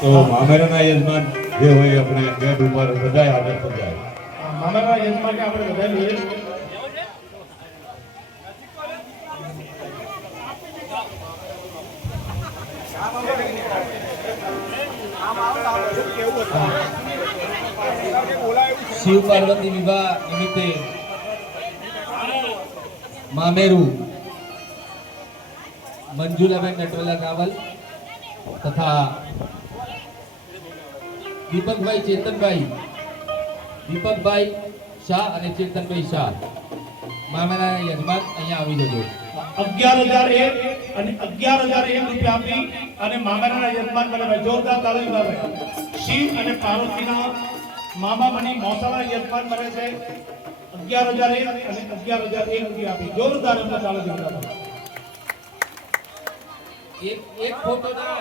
તો મામેરાના યજમાન જે હોય આપણે બેડ ઉપર બધાય આગળ સજાય. મામેરાના યજમાનને આપણે વધાવી લઈએ. શિવ પાર્વતી વિવાહ નિમિત્તે મામેરું મંજુલાબેન નટવલા રાવલ તથા દીપકભાઈ શાહ અને ચેતનભાઈ શાહ મામેરાના યજમાન અહીંયા આવી જજો. 11,001 અને 11,001 રૂપિયા આપી અને મામેરાના યજમાન બને જોરદાર તાળી વગાડે. શિવ અને પાર્વતીના મામા મની મોસાળા યજમાન બને છે. 11,001 અને 11,001 રૂપિયા આપી જોરદાર એમને તાળી વગાડે. એક ફોટો ના